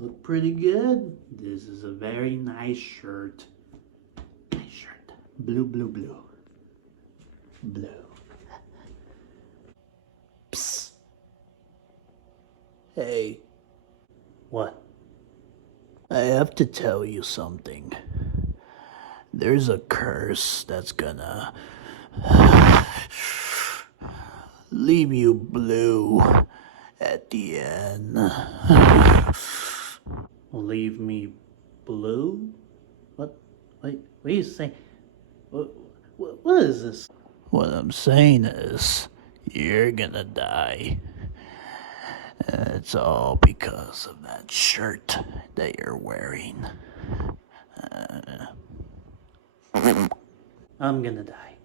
Look pretty good. This is a very nice shirt. Nice shirt. Blue, blue, blue. Blue. Psst. Hey. What? I have to tell you something. There's a curse that's gonna leave you blue at the end. Leave me blue? What? Wait, what are you saying? What is this? What I'm saying is, you're gonna die. And it's all because of that shirt that you're wearing. I'm gonna die.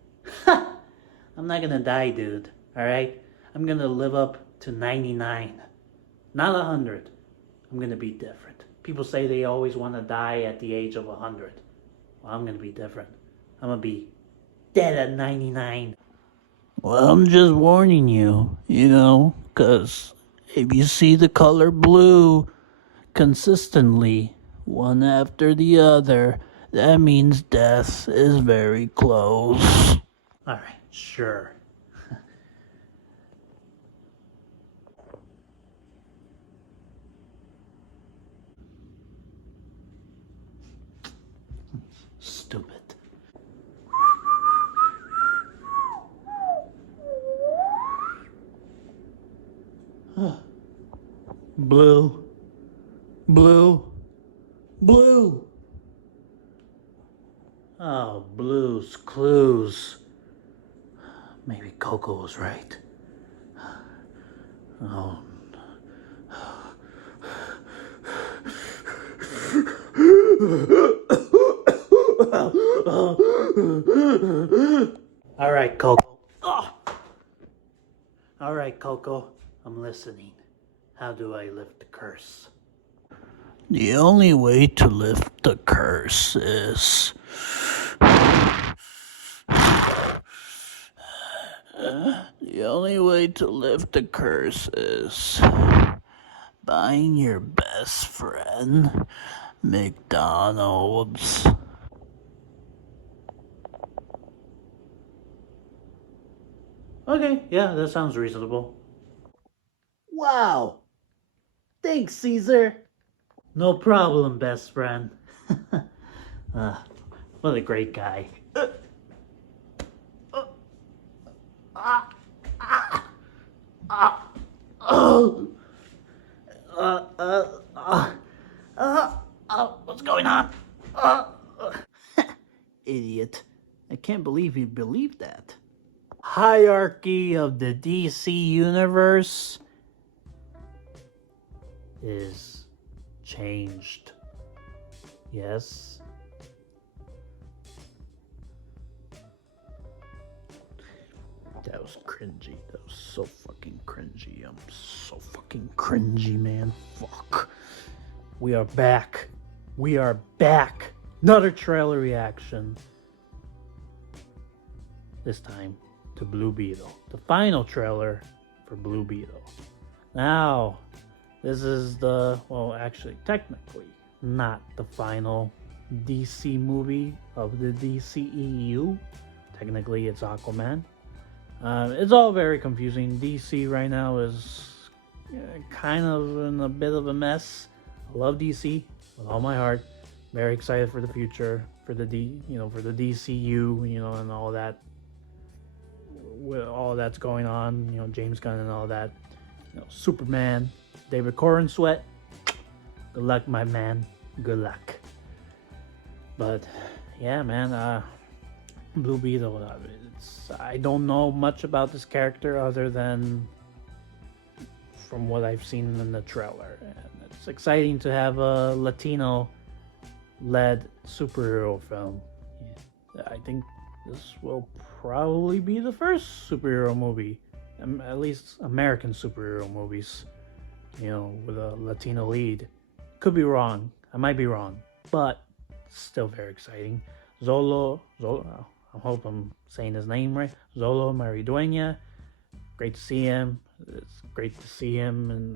I'm not gonna die, dude. Alright? I'm gonna live up to 99. Not 100. I'm gonna be different. People say they always want to die at the age of 100. Well, I'm gonna be different. I'm gonna be dead at 99. Well, I'm just warning you, because if you see the color blue consistently, one after the other, that means death is very close. Alright, sure. Stupid. Blue. Blue. Blue. Oh, Blue's Clues. Maybe Coco was right. Oh. All right, Coco. Oh. All right, Coco. I'm listening. How do I lift the curse? The only way to lift the curse is... The only way to lift the curse is buying your best friend McDonald's. Okay, yeah, that sounds reasonable. Wow! Thanks, Caesar! No problem, best friend. What a great guy. What's going on? Idiot. I can't believe you believed that. Hierarchy of the DC universe is changed. Yes. That was cringy. That was so fucking cringy. I'm so fucking cringy, man. Fuck. We are back. We are back. Another trailer reaction. This time to Blue Beetle. The final trailer for Blue Beetle. Now, this is actually, technically, not the final DC movie of the DCEU. Technically, it's Aquaman. It's all very confusing. DC right now is kind of in a bit of a mess. I love DC with all my heart. Very excited for the future, for the DCU, and all that. With all that's going on, James Gunn and all that. Superman, David Corenswet. Good luck, my man. Good luck. But yeah, man. Blue Beetle. I don't know much about this character other than from what I've seen in the trailer, and it's exciting to have a Latino-led superhero film. Yeah, I think this will probably be the first superhero movie, at least American superhero movies, with a Latino lead. Could be wrong. I might be wrong, but still very exciting. Zolo, I hope I'm saying his name right. Zolo Maridueña. Great to see him. It's great to see him in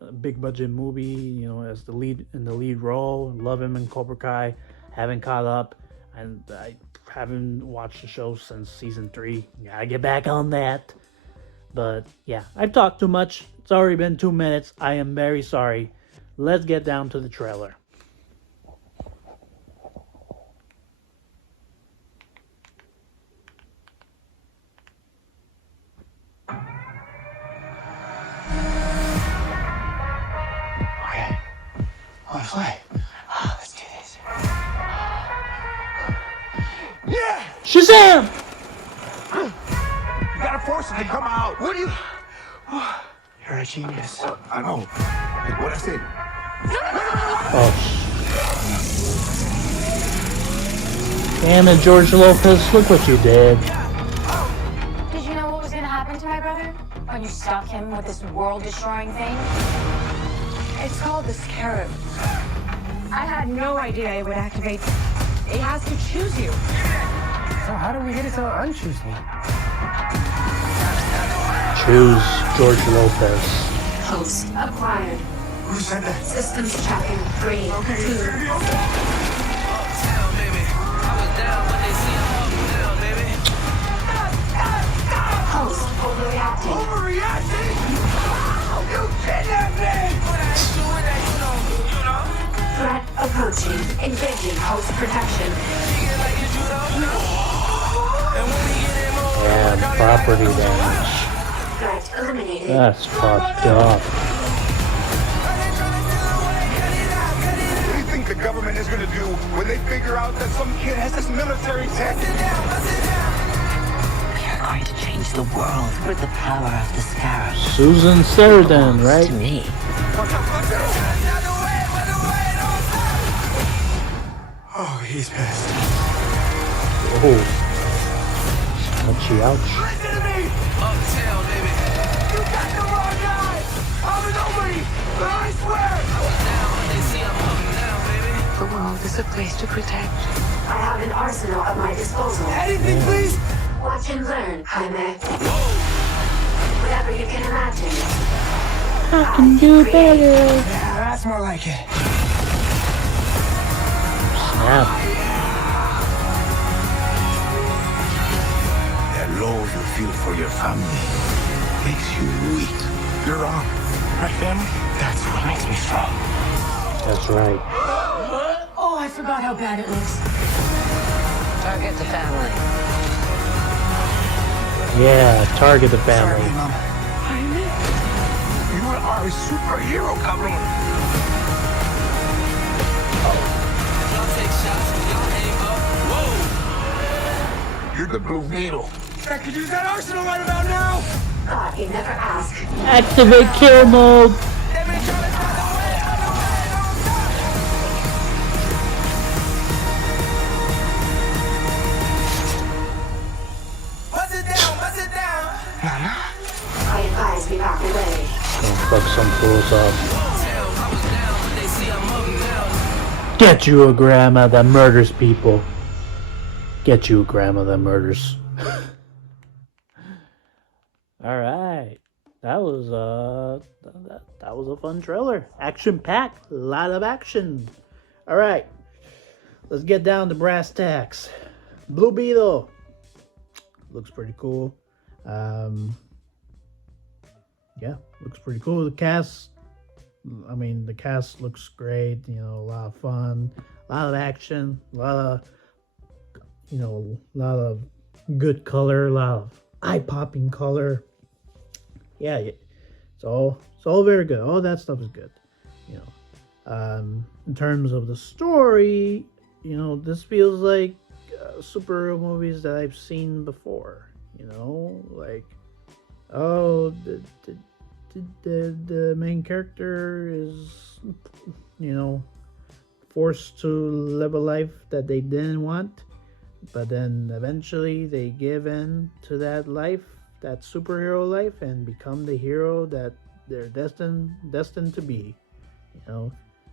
a big budget movie, you know, as the lead in the lead role. Love him in Cobra Kai. Haven't caught up, and I haven't watched the show since season 3. Gotta get back on that. But yeah, I've talked too much. It's already been 2 minutes. I am very sorry. Let's get down to the trailer. Okay. On fly. Let's do this. Yeah! Shazam! You gotta force it to come out. What do you... You're a genius. I know. Like what I said. Oh. Damn it, George Lopez, look what you did. Did you know what was gonna happen to my brother when you stuck him with this world-destroying thing? It's called the Scarab. I had no idea it would activate. It has to choose you. So how do we get it to unchoose me? Choose George Lopez. Host acquired. Who said that? Systems tracking 3, 2. Host overreacting. Overreacting? You kidnapped me! Threat approaching. Engaging host protection. And property damage. Threat eliminated. That's fucked up. What do you think the government is gonna do when they figure out that some kid has this military tech? We are going to change the world with the power of the Scarab. Susan Sarandon, right? To me. Oh, he's pissed. Oh. Ouchie, ouch. Listen to me! Uptown, baby. You got the wrong guy! I'm a nobody! But I swear! The world is a place to protect. I have an arsenal at my disposal. Anything, please? Watch and learn, Jaime. Whatever you can imagine. I can do better. Yeah, that's more like it. Snap. That love you feel for your family makes you weak. You're wrong. Right, family? That's what makes me strong. That's right. Oh, I forgot how bad it looks. Target the family. Yeah, target the family. Sorry, Mom. You are a superhero, cabrón. You're the Blue Beetle. I could use that arsenal right about now. God, you never ask. Activate kill mode. I advise we back away. Don't fuck some fools up. Get you a grandma that murders people. Get you a grandma that murders. All right, that was that was a fun trailer. Action packed, a lot of action. All right, let's get down to brass tacks. Blue Beetle looks pretty cool. Yeah, looks pretty cool. The cast, I mean, the cast looks great. You know, a lot of fun, a lot of action, a lot of, you know, a lot of good color, a lot of eye-popping color. Yeah, it's all very good. All that stuff is good. You know, in terms of the story, you know, this feels like superhero movies that I've seen before. You know, like, oh, the main character is, you know, forced to live a life that they didn't want, but then eventually they give in to that life, that superhero life, and become the hero that they're destined to be. You know,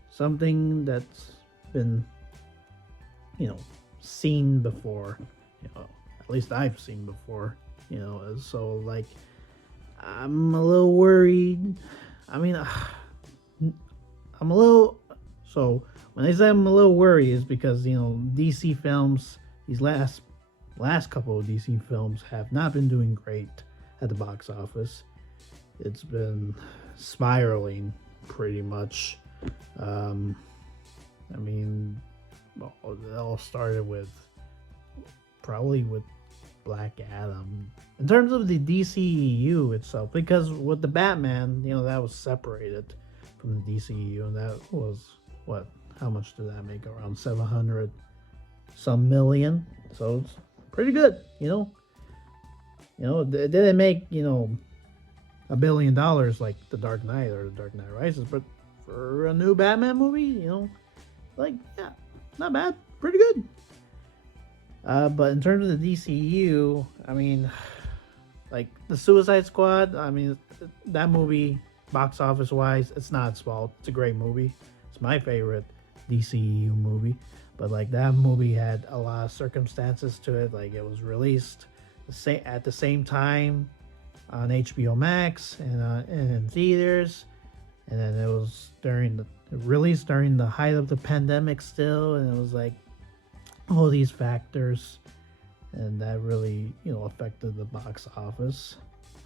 something that's been, you know, seen before. You know, at least I've seen before. You know, so like, I'm a little worried. I mean, I'm a little. So when I say I'm a little worried, is because DC films, these last couple of DC films have not been doing great at the box office. It's been spiraling pretty much. I mean, it all started with probably with Black Adam. In terms of the DCEU itself, because with the Batman, that was separated from the DCEU, and that was what? How much did that make? Around 700 some million. So it's pretty good, It didn't make $1 billion like The Dark Knight or The Dark Knight Rises, but for a new Batman movie, yeah, not bad, pretty good. But in terms of the DCU, I mean, like the Suicide Squad, I mean, that movie, box office wise, it's not its fault. It's a great movie. It's my favorite DCU movie. But like that movie had a lot of circumstances to it. Like it was released at the same time on HBO Max and in theaters, and then it was released during the height of the pandemic still, and it was like all these factors, and that really affected the box office,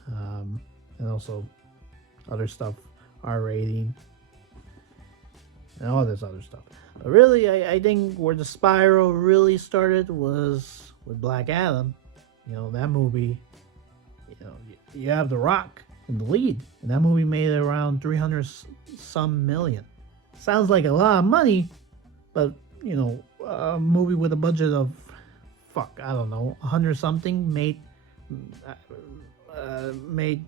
and also other stuff, R rating, and all this other stuff. But really, I think where the spiral really started was with Black Adam. That movie, you have The Rock in the lead, and that movie made around 300 some million. Sounds like a lot of money, but a movie with a budget of I don't know, 100 something made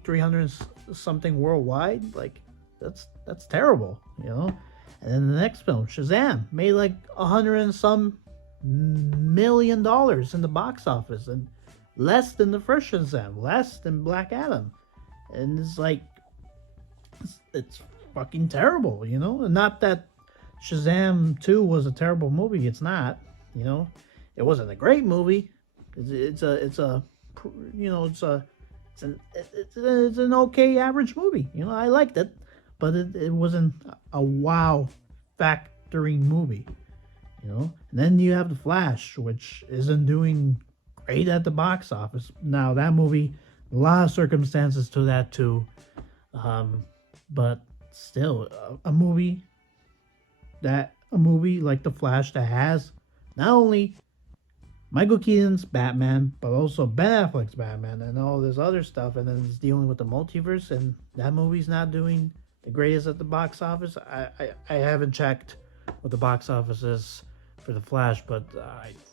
300 something worldwide. Like that's terrible, And then the next film, Shazam, made like 100 and some million dollars in the box office, and less than the first Shazam, less than Black Adam, and it's like it's fucking terrible, Not that Shazam 2 was a terrible movie. It's not, It wasn't a great movie. It's an okay average movie. I liked it, but it wasn't a wow factoring movie. And then you have The Flash, which isn't doing great at the box office. Now that movie, a lot of circumstances to that too, but still, a movie like The Flash that has not only Michael Keaton's Batman, but also Ben Affleck's Batman and all this other stuff, and then it's dealing with the multiverse, and that movie's not doing the greatest at the box office. I haven't checked what the box office is for The Flash, but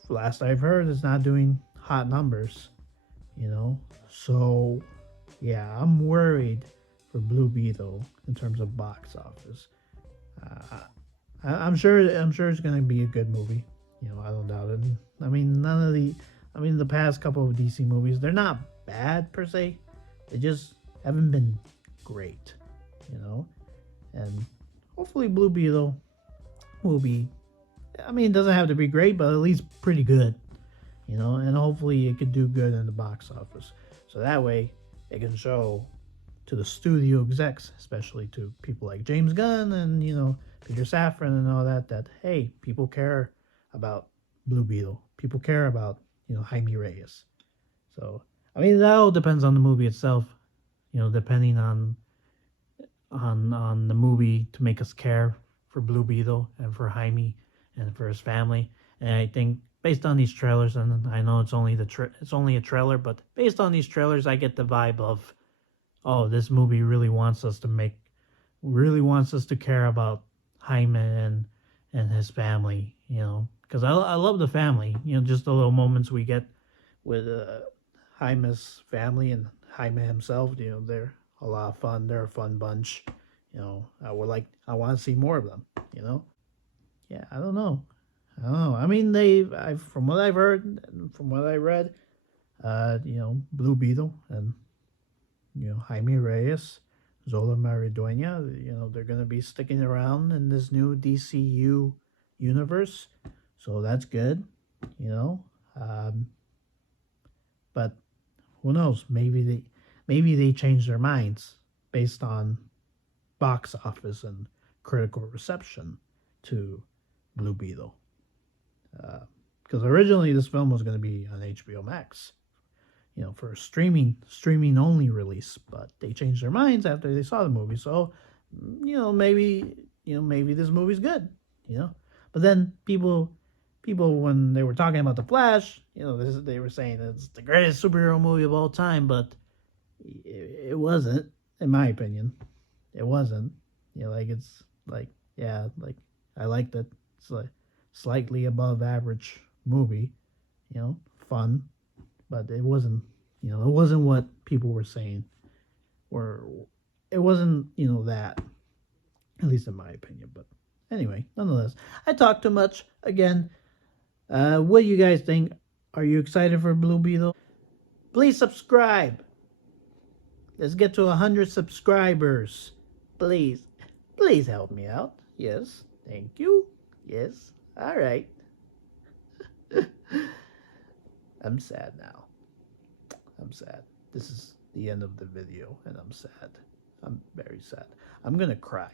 last I've heard, it's not doing hot numbers, So, yeah, I'm worried for Blue Beetle in terms of box office. I'm sure it's gonna be a good movie. I don't doubt it. I mean, the past couple of DC movies, they're not bad per se. They just haven't been great, And hopefully Blue Beetle will be, it doesn't have to be great, but at least pretty good, And hopefully it could do good in the box office. So that way it can show to the studio execs, especially to people like James Gunn and, Peter Safran and all that, hey, people care about Blue Beetle. People care about, Jaime Reyes. So, that all depends on the movie itself, depending on the movie to make us care for Blue Beetle and for Jaime and for his family. And I think based on these trailers, and I know it's only a trailer, but based on these trailers, I get the vibe of, oh, this movie really wants us to care about Jaime and his family, because I love the family, just the little moments we get with Jaime's family and Jaime himself, they're a lot of fun. They're a fun bunch, I want to see more of them, Yeah, I don't know. From what I've heard, and from what I read, Blue Beetle and Jaime Reyes, Zola Maridueña, they're gonna be sticking around in this new DCU universe, so that's good, But who knows? Maybe maybe they changed their minds based on box office and critical reception to Blue Beetle. Because originally this film was going to be on HBO Max, you know, for a streaming only release, but they changed their minds after they saw the movie. So, maybe this movie's good, But then people when they were talking about the Flash, they were saying it's the greatest superhero movie of all time, but it wasn't, in my opinion. It wasn't. It's like, yeah, like I liked it. It's like slightly above average movie, fun, but it wasn't, it wasn't what people were saying, or it wasn't, that, at least in my opinion. But anyway, nonetheless, I talked too much again. What do you guys think? Are you excited for Blue Beetle? Please subscribe. Let's get to 100 subscribers. Please help me out. Yes, thank you. Yes, all right. I'm sad now. I'm sad. This is the end of the video, and I'm sad. I'm very sad. I'm gonna cry.